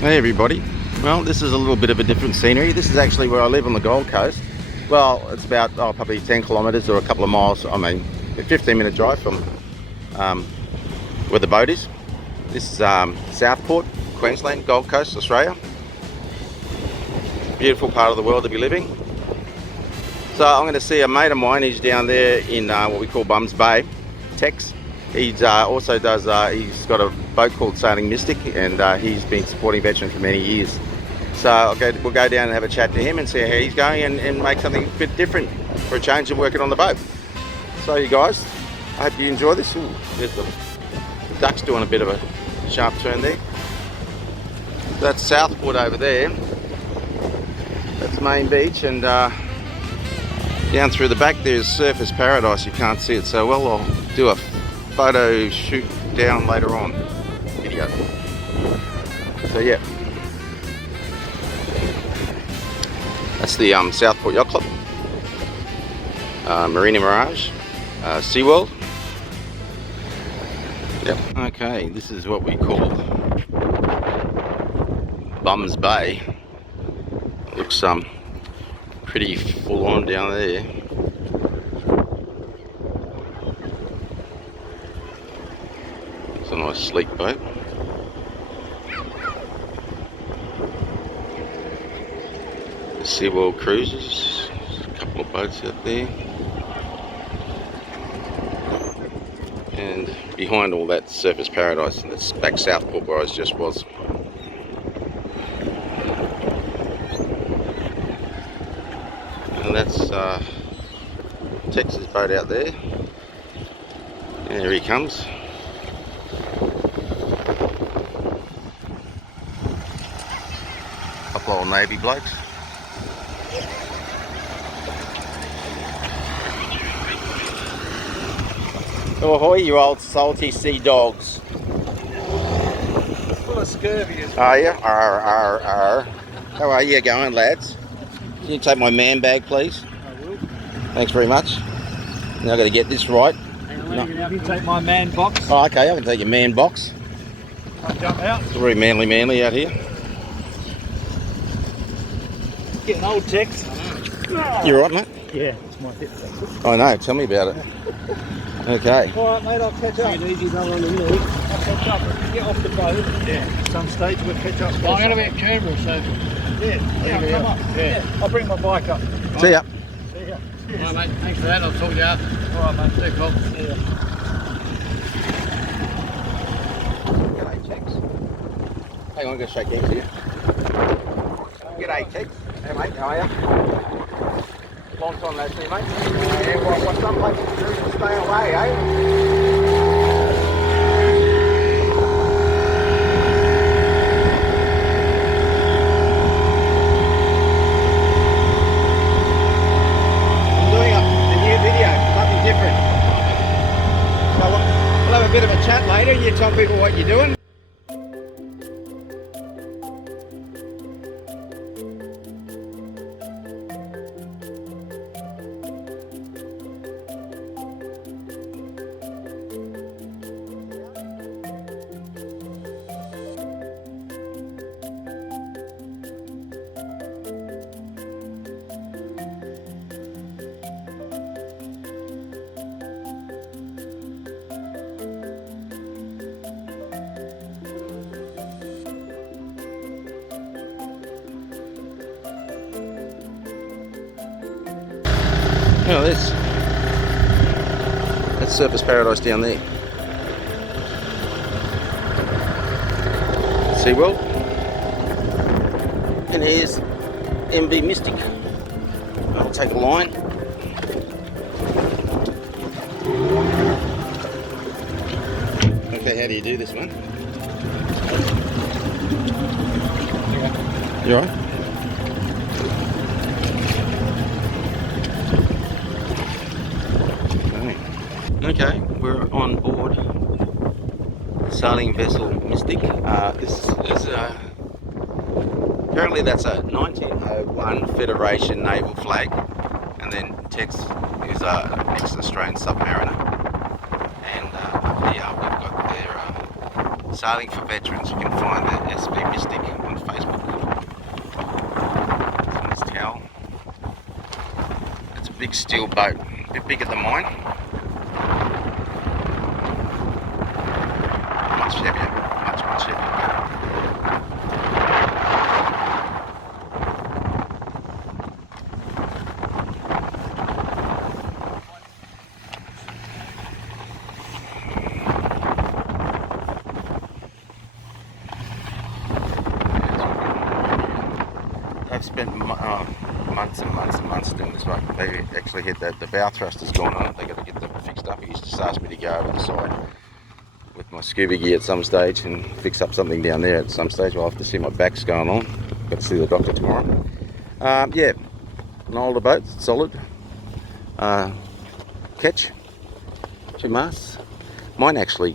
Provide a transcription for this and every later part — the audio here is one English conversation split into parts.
Hey everybody. Well, this is a little bit of a different scenery. This is actually where I live on the Gold Coast. Well, it's about probably 10 kilometres or a couple of miles, I mean a 15-minute drive from where the boat is. This is Southport, Queensland, Gold Coast, Australia. Beautiful part of the world to be living. So I'm going to see a mate of mine. He's down there in what we call Bums Bay, Tex. He's also does, he's got a boat called Sailing Mystic, and he's been supporting veterans for many years. So we'll go down and have a chat to him and see how he's going and make something a bit different for a change of working on the boat. So you guys, I hope you enjoy this. Ooh, there's the duck's doing a bit of a sharp turn there. That's Southport over there. That's the main beach, and down through the back there's Surfers Paradise. You can't see it so well. I'll do a photo shoot down later on, video. So yeah, that's the Southport Yacht Club, Marina Mirage, SeaWorld. Yep. Okay, this is what we call Bums Bay. Looks pretty full on down there. It's a nice sleek boat. The SeaWorld cruises, there's a couple of boats out there. And behind all that, Surfers Paradise, and that's back Southport where I just was. And that's Tex's boat out there. And there he comes. Couple old Navy blokes. Oh, ahoy, you old salty sea dogs. Full of scurvy as well. Are you? Arr. How are you going, lads? Can you take my man bag, please? I will. Thanks very much. Now I've got to get this right. Hang on, let me take my man box. Oh, okay, I can take your man box. I'll jump out. It's very manly out here. Getting old, Tex. You right, mate? Yeah, it's my hip. I know, tell me about it. Okay. Alright, mate, I'll catch up. Take it easy, don't run the knee. I'll catch up. If we get off the boat, at some stage we'll catch up. Well, I'm going to be at Canberra, so... Yeah, come up. Yeah. I'll bring my bike up. See ya. See ya. All right, mate, thanks for that. I'll talk to you after. Alright, mate. See you, Cobb. See ya. G'day, Tex. Hang on, I'm going to shake hands here. G'day, Tex. Hey, mate, how are you? Long time no see, mate. Yeah, well, some places do to stay away, eh? I'm doing a new video, something different. So we'll have a bit of a chat later and you tell people what you're doing. Oh, that's Surfers Paradise down there. SeaWorld. And here's MV Mystic. I'll take a line. Okay, how do you do this one? You alright? Okay, we're on board sailing vessel Mystic. This is apparently that's a 1901 Federation naval flag, and then Tex is an ex-Australian submariner. And up here we've got their Sailing for Veterans. You can find the SV Mystic on Facebook. It's on this towel. It's a big steel boat, a bit bigger than mine. Much heavier, much heavier. They've spent months and months and months doing this one. They actually had the bow thrusters gone on it. They got to get them fixed up. He used to ask me to go over the side with my scuba gear at some stage and fix up something down there at some stage. I'll have to see my back's going on. Got to see the doctor tomorrow. Yeah, an older boat, solid. Ketch, 2 masts. Mine actually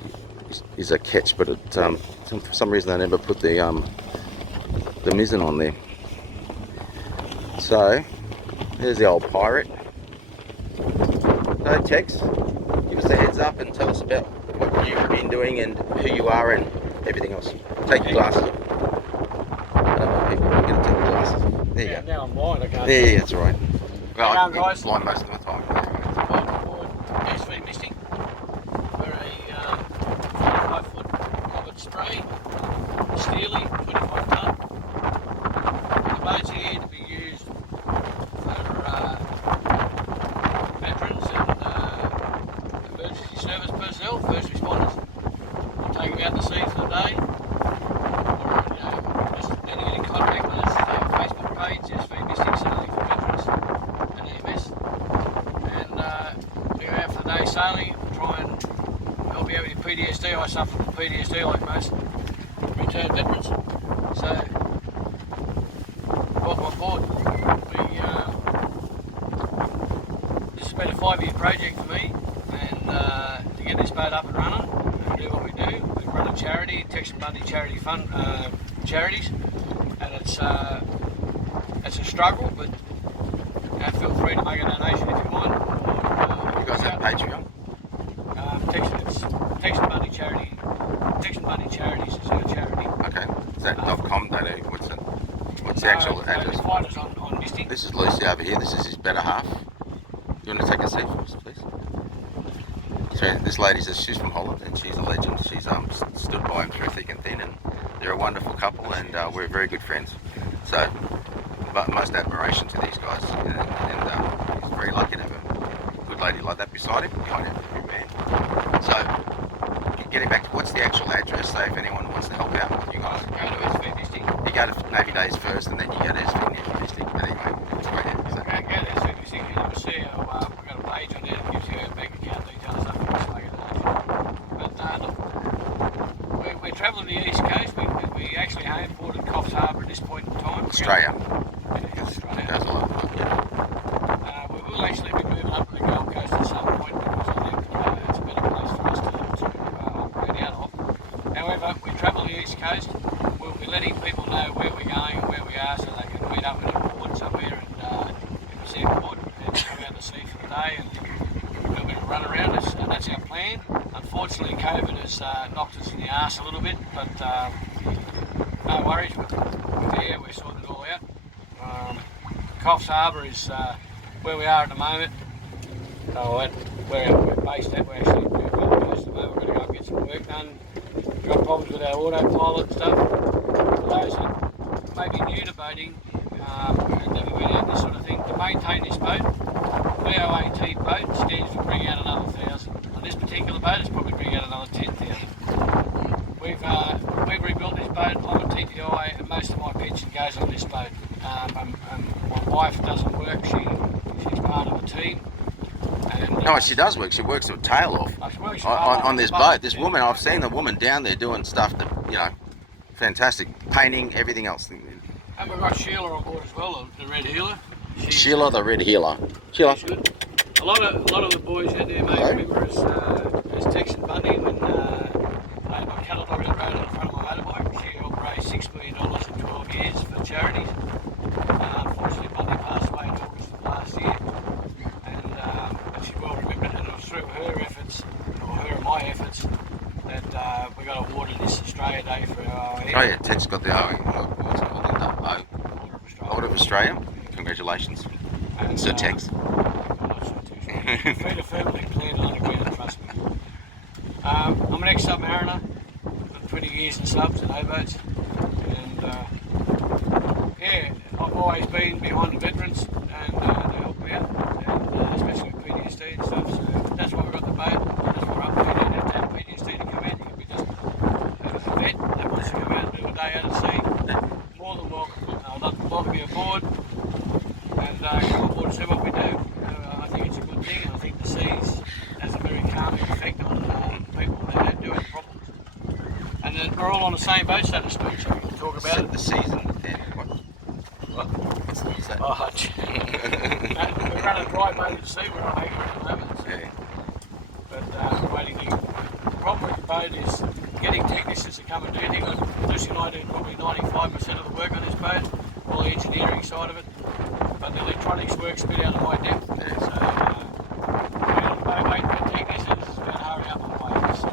is a ketch, but it, for some reason I never put the mizzen on there. So, there's the old pirate. So Tex, give us a heads up and tell us about what you've been doing and who you are and everything else. Take your glasses off. I don't want people to take the glasses off. There you go. Now I'm blind, I can't. Yeah, that's right. Well, How I'm you going, guys? blind most of the time. Welcome aboard SV Mystic. We're a 45-foot Robert Stray, Steely, 25 tonne. The boat's here to be used for veterans and emergency service personnel, first responders. We'll take them out to sea for the day, or just getting in contact with us. Our Facebook page, SV Mystic Sailing for Veterans and EMS, and we go out for the day sailing, try and help you out with your PTSD. I suffer from PTSD like most returned veterans, so welcome on board. This has been a 5-year project for me, and to get this boat up and running and do what we do. We run a charity, Texan Bundy Charity Fund, charities, and it's a struggle, but feel free to make a donation if you want. You guys have Patreon? It's Texan Bundy Charity. Texan Bundy Charities is our charity. Okay. Is that .com.au? What's the actual address? Find us on Mystic. This is Lucy over here. This is his better half. You want to take a seat for us, please? So this lady says she's from Holland and she's a legend. She's stood by him through thick and thin, and they're a wonderful couple, and we're very good friends. So, most admiration to these guys, and he's very lucky to have a good lady like that beside him. Behind him, good man. So, getting back to what's the actual address? So, if anyone wants to help out with you guys, Go to SV Mystic. you go to Navy Days first, and then you go to SV Navy Mystic. But anyway, it's great. So, Go to SV Mystic. You'll see we've got a page on there that gives you our bank account details, stuff like that. But we're travelling the east coast. We actually homeported at Coffs Harbour at this point in time. Australia. Yeah, Australia. Goes all over. Yeah. We will actually be moving up to the Gold Coast at some point because I think it's a better place for us to operate out of. However, we travel the east coast. We'll be letting people know where we're going and where we are, so they can meet up at a port somewhere and see a port and come out to sea for the day and do a bit of run around us. And that's our plan. Unfortunately, COVID has knocked us in the arse a little bit, but no worries. We're there. We're sorting it all out. Coffs Harbour is where we are at the moment. Where we're based at. We're actually Gold Coast at the moment. We're going to go and get some work done. We've got problems with our autopilot and stuff. For those that may be new to boating and never been out this sort of thing, to maintain this boat, VOAT boat stands for bring out another 1,000. On this particular boat, it's probably bring out another 10,000. We've rebuilt this boat. I'm a TPI, and most of my pension goes on this boat. My wife doesn't work. She's part of a team. And, No, she does work. She works her tail off on this boat. This woman, I've seen the woman down there doing stuff that, fantastic. Painting, everything else. And we've got Sheila on board as well, the red healer. Sheila, the red healer. Sheila. She's good. A lot of the boys out there may remember as Texan Bundy when I cattle dog that rode in front of my motorbike. She helped raise $6 million in 12 years for charities. Unfortunately, Bundy passed away in August of last year, and she's well remembered. And it was through her efforts, or her and my efforts, that we got got awarded this Australia Day for our Oh yeah, Tech's got the what's it called? The Order of Australia. Congratulations, And, Sir Tex. I'm not sure too sure. Feet are firmly planted on the ground, trust me. I'm an ex-submariner, got 20 years in subs and O-boats, and yeah, I've always been behind the veterans and they help me out, and especially with PTSD and stuff, so that's why we got the boat, that's why we're up there. You don't have to have PTSD to come out, you can be just a vet that wants to come out and do a day out at sea, more than welcome. I'd love to welcome you aboard and come aboard and see what we do. I think it's a good thing, and I think the seas has a very calming effect on people that are doing problems. And then we're all on the same boat, so to speak, so we can talk about it. The season and What? what's that? Oh, we're running a dry boat at sea, we're on anchor at the moment. So. Yeah. But we're waiting to. The problem with the boat is getting technicians to come and do anything. Lucy and I do probably 95% of the work on this boat, all the engineering side of it. But the electronics work's a bit out of my depth. Yeah. So we're on the boat waiting for technicians. It's going to hurry up on the way. So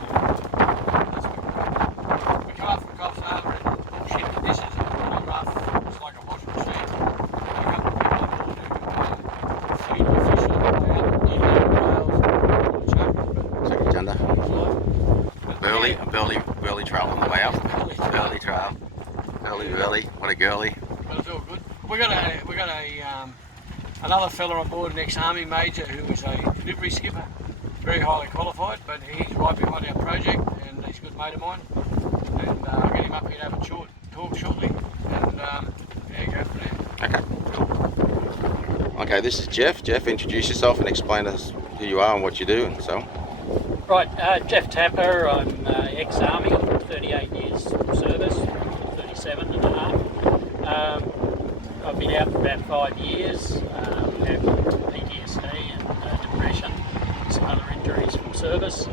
we come up from Coffs Harbour in shit conditions. It's really rough. It's like a washing machine. Pick up the people to feed the fish on the way up, eat rails, chuck. Second Junda. But Burley, yeah, a Burley trail on the way up. Burley trail. Burley. What a girly. but it's all good. We got another fella on board, an ex-army major who was a delivery skipper, very highly qualified, but he's right behind our project and he's a good mate of mine. And I'll get him up here to have a short talk shortly, and yeah, go from there. Okay. Okay, this is Jeff. Jeff, introduce yourself and explain to us who you are and what you do and so on. Right, Jeff Tapper, I'm ex-army, 38 years service, 37 and a half. I've been out for about 5 years, have PTSD and depression, some other injuries from service.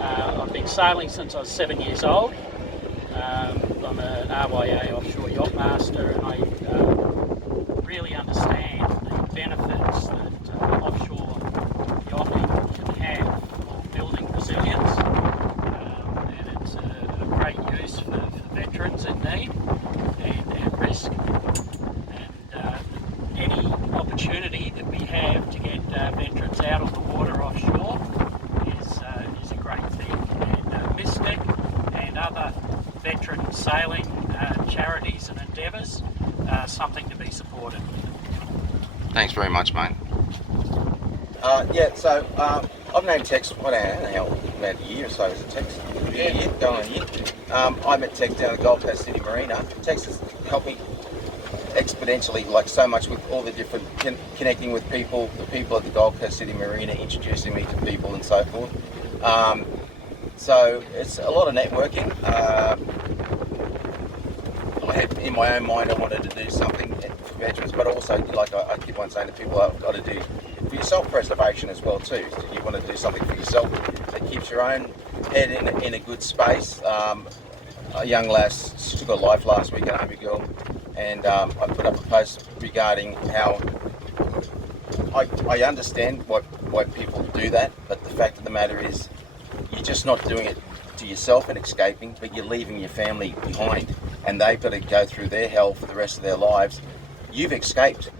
I've been sailing since I was 7 years old. I'm an RYA offshore yacht master, and I really understand the benefits that offshore yachting can have for building resilience, and it's a great use for veterans in need and at risk. And any opportunity that we have to get veterans out on the water offshore is a great thing. And Mystic and other veteran sailing charities and endeavours are something to be supported. Thanks very much, mate. Yeah, so I've known Tex, what, about a year or so as a Tex. Yeah, going on a year. I met Tex down at the Gold Coast City Marina. Tex has helped me exponentially, like so much with all the different, connecting with people, the people at the Gold Coast City Marina, introducing me to people and so forth. So it's a lot of networking. I had in my own mind I wanted to do something for veterans, but also, like I keep on saying to people, I've got to do for your self-preservation as well too. So you want to do something for yourself that keeps your own head in a good space. A young lass took her life last week, an army girl, and I put up a post regarding how I understand why people do that, but the fact of the matter is you're just not doing it to yourself and escaping, but you're leaving your family behind, and they've got to go through their hell for the rest of their lives. You've escaped,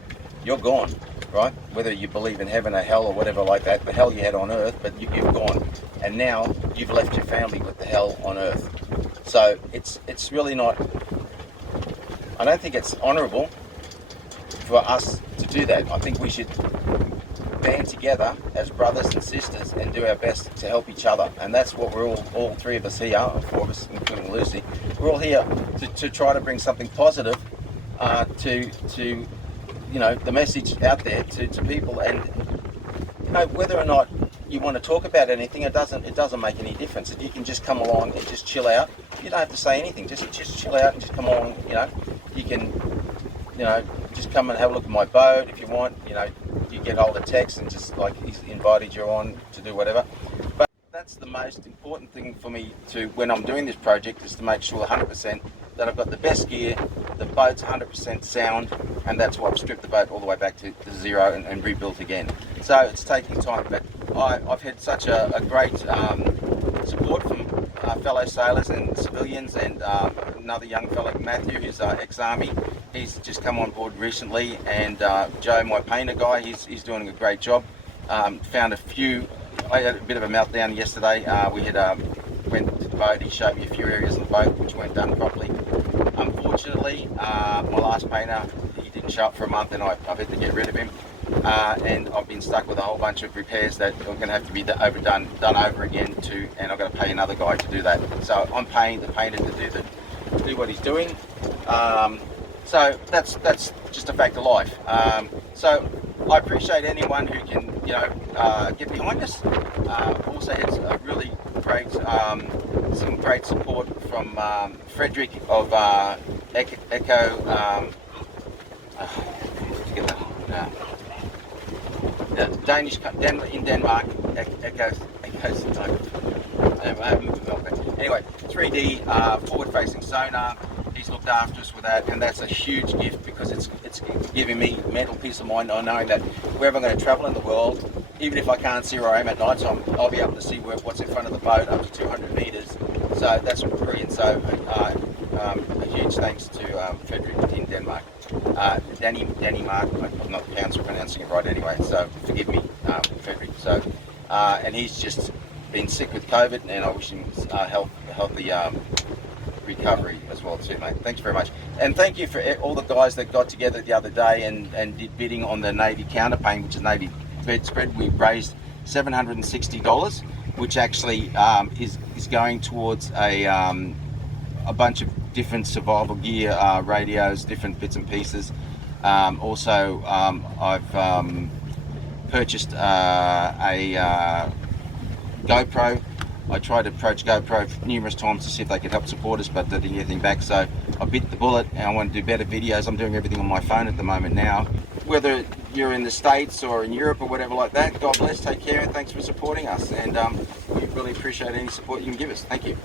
you're gone, right? Whether you believe in heaven or hell or whatever like that, the hell you had on earth, but you've gone, and now you've left your family with the hell on earth. So it's really not, I don't think it's honourable for us to do that. I think we should band together as brothers and sisters and do our best to help each other, and that's what we're all three of us here, four of us including Lucy, we're all here to try to bring something positive to you know, the message out there to people. And you know, whether or not you want to talk about anything, it doesn't make any difference. If you can just come along and just chill out, you don't have to say anything, just chill out and just come along. You know, you can, you know, just come and have a look at my boat if you want. You know, you get hold of Tex and just like he's invited you on to do whatever. But that's the most important thing for me when I'm doing this project, is to make sure 100% that I've got the best gear, the boat's 100% sound, and that's why I've stripped the boat all the way back to zero and rebuilt again. So it's taking time, but I've had such a great support from fellow sailors and civilians, and another young fellow, Matthew, who's ex-army. He's just come on board recently, and Joe, my painter guy, he's doing a great job. Found a few. I had a bit of a meltdown yesterday. We had went to the boat. He showed me a few areas of the boat which weren't done properly. Unfortunately, my last painter, he didn't show up for a month, and I've had to get rid of him. And I've been stuck with a whole bunch of repairs that are going to have to be done over again and I've got to pay another guy to do that. So I'm paying the painter to do what he's doing. So that's just a fact of life. So I appreciate anyone who can get behind us. Also had a really great some great support from Frederick of Echo. Danish in Denmark, Echoes. Anyway, 3D forward-facing sonar. He's looked after us with that, and that's a huge gift because it's giving me mental peace of mind on knowing that wherever I'm going to travel in the world, even if I can't see where I am at night time, I'll be able to see what's in front of the boat up to 200 metres. So that's brilliant. So a huge thanks to Frederick in Denmark. Danny Mark, I'm not pronouncing it right anyway, so forgive me, Frederick. So, and he's just been sick with COVID, and I wish him healthy recovery as well too, mate. Thanks very much, and thank you for all the guys that got together the other day and did bidding on the Navy counterpane, which is Navy bedspread. We raised $760, which actually is going towards a bunch of different survival gear, radios, different bits and pieces. Also, I've purchased a GoPro. I tried to approach GoPro numerous times to see if they could help support us, but they didn't get anything back. So I bit the bullet, and I want to do better videos. I'm doing everything on my phone at the moment now. Whether you're in the States or in Europe or whatever like that, God bless, take care, and thanks for supporting us. And we really appreciate any support you can give us. Thank you.